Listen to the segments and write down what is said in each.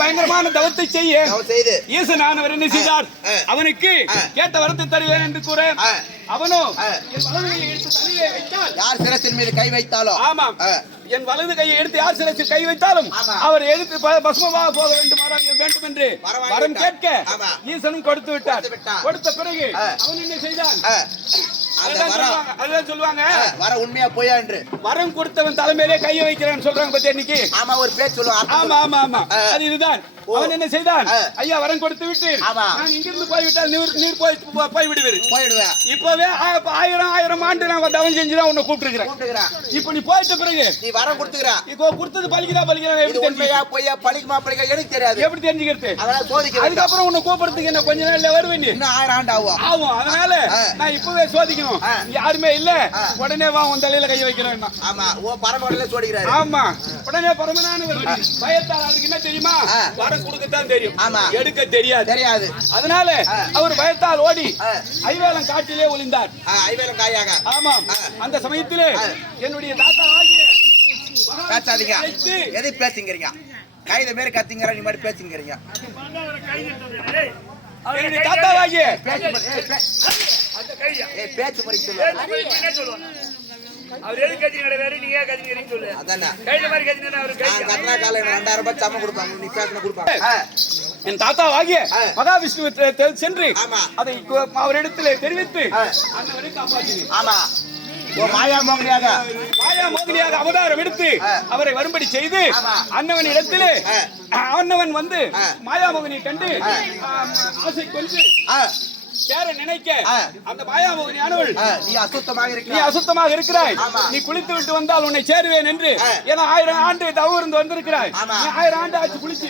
பயங்கரமான தவத்தை செய்ய ஈசனானவர் என்ன செய்தார்? அவனுக்கு கேட்ட வரத்தை தருவேன் என்று கூற அவனும் யார் சிரசின் மீது கை வைத்தாலும் ஆமாம் என் வலது கையை எடுத்து யார் சிரசில் கை வைத்தாலும் அவர் எதிர்த்து பஸ்மமாக போக வேண்டும் என்று வரம் கேட்க ஈசனும் கொடுத்து விட்டார். கொடுத்த பிறகு அவன் என்ன செய்தான்? அதுதான் சொல்லுவாங்க வர உண்மையா போயா என்று வரம் கொடுத்தவன் தலைமையிலே கையை வைக்கிறான்னு சொல்றாங்க பத்தி இன்னைக்கு. ஆமா ஒரு பேர் சொல்லுவாங்க. ஆமா ஆமா ஆமா அது இதுதான். அவன் என்ன செய்தான்? ஐயா வரம் கொடுத்து விட்டு நான் இங்கிருந்து போய்விட்டால் நீர் போய் விடுவேன். இப்பவே 1000 ஆண்டு நான் தவம் செஞ்சுதான் உன்னை கூப்பிட்டுருக்கிறேன். இப்ப நீ போயிட்ட பிறகு நீ வரம் கொடுத்துக்கிற இப்போ கொடுத்தது பலிக்குதா பொய்யா பலிக்குமா பலிக்க எனக்கு தெரியாது. எப்படி தெரிஞ்சுக்கிறது? அதெல்லாம் சோதிக்க அதுக்கப்புறம் உன்னை கூப்பிடுறதுக்கு என்ன கொஞ்ச நாள்ல வருவேன். இன்னும் 1000 ஆண்டு ஆகும். அதனால நான் இப்பவே சோதிக்கணும். யாருமே இல்ல உடனே வா உன் தலையில கை வைக்கிறேன். ஆமா ஓ பரமோடல சோதிக்கிறாரு. ஆமா உடனே பரமனானவர் பயத்தால் அதுக்கு என்ன தெரியுமா? வரம் கொடுக்கத்தான் தெரியும். ஆமா எடுக்க தெரியாது. அதனால அவர் பயத்தால் ஓடி ஐவேலம் காட்டிலே ஒளிந்தார். ஐவேலம் காயாக. ஆமாம் அந்த சமயத்திலே என்னுடைய தாத்தா ஆகிய பேசாதீங்க. எதை பேசுங்கிறீங்க? கைத பேர் கத்திங்கற நீ மாதிரி பேசுங்கிறீங்க. என்னுடைய தாத்தாவாகிய பேச்சு முறை சொல்லுவாங்க. அவர் எது கத்திங்கற வேற நீங்க கத்திங்கறீங்க சொல்லு. அதானே கைத மாதிரி கத்திங்கனா அவர் கை கத்ரா கால 2000 ரூபாய் சம கொடுப்பாங்க. நீ பேசன கொடுப்பாங்க. என் தாத்தாவாகிய மகாவிஷ்ணு சென்று அதை அவரிடத்திலே தெரிவித்து அன்னவரை காப்பாற்றினார். ஆமா ஓ மாயா மோகினியாக அவதாரம் எடுத்து அவரை வரும்படி செய்து அன்னவன் இடத்திலே அன்னவன் வந்து மாயா மோகினியை கண்டு ஆசை கொண்டு சேர நினைக்க அந்த மாயாமோகினியானவள் நீ அசுத்தமாக இருக்கிறாய், நீ குளித்து விட்டு வந்தால் உன்னை சேருவேன் என்று. ஏன்னா 1000 ஆண்டு தவறு இருந்து வந்திருக்கிறாய். 1000 ஆண்டு ஆச்சு குளிச்சு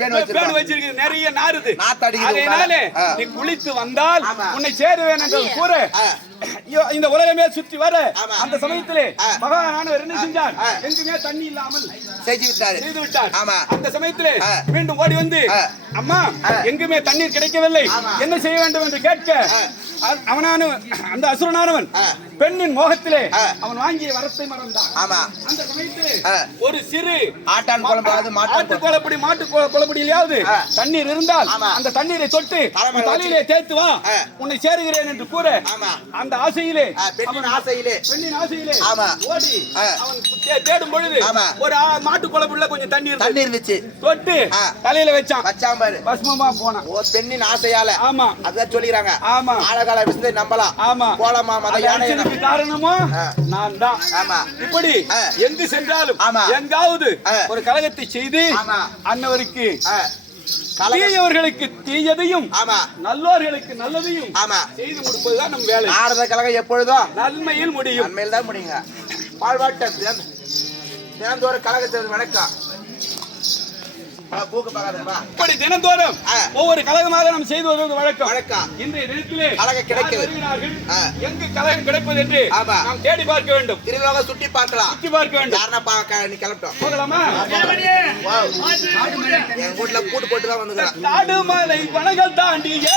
பேன் வச்சிருக்கு, நிறைய நாறுது. அதனால நீ குளித்து வந்தால் உன்னை சேருவேன் என்று கூற இந்த உலகமே சுற்றி வர அந்த சமயத்திலே மகானானவர் என்ன செஞ்சார்? எங்குமே தண்ணி இல்லாமல் செய்து விட்டார். அந்த சமயத்திலே மீண்டும் ஓடி வந்து அம்மா எங்குமே தண்ணீர் கிடைக்கவில்லை, என்ன செய்ய வேண்டும் என்று கேட்க அவனான அந்த அசுரனானவன் பெண்ணின் மோகத்திலே அவன் வாங்கிய வரத்தை மறந்தான். அந்த சமயத்திலே ஒரு சிறு மாட்டு குளப்படியிலாவது தண்ணீர் இருந்தால் அந்த தண்ணீரை தொட்டு தலையிலே தேய்த்து வா உன்னை சேருகிறேன் என்று கூற அந்த ஆசையிலே பெண்ணின் ஆசையிலே ஓடி அவன் தேடும் பொழுது ஒரு மாட்டு குளப்புள்ள கொஞ்சம் தண்ணீர் இருந்துச்சு, தொட்டு தலையில வச்சான். பஸ்மமா போனான். பெண்ணின் ஆசையால. ஆமா அதான் சொல்லிக்கிறாங்க. ஆமா ஆழகால விஷயத்தை நம்பலாம். ஆமா போலாமா மத யானை காரணமோ நான் தான். இப்படி எங்கு சென்றாலும் எங்காவது ஒரு கலகத்தை செய்து அன்னவருக்கு தீயவர்களுக்கு தீயதையும் நல்லோர்களுக்கு நல்லதையும் செய்து முடிப்பதுதான் நம் வேலை. ஆரத கலகம் எப்பொழுதும் நன்மையில் முடியும். நன்மையில் தான் முடியுங்க. பாழ்வாட்டம் தினந்தோறும் கலகத்தை வணக்கம். இப்படி தினந்தோறும் ஒவ்வொரு கழகமாக நாம் செய்து வருவது வழக்கம். இன்றைய தினத்திலே எங்கு கழகம் கிடைப்பது என்று நாம் தேடி பார்க்க வேண்டும். திருவிழாவை சுற்றி பார்க்கலாம். நீ கிளம்பிட்டோம் போகலாமா? என் வீட்டுல கூட்டு போட்டு தான் வந்துக்கிறேன். காடுமலை வனங்கள் தாண்டிய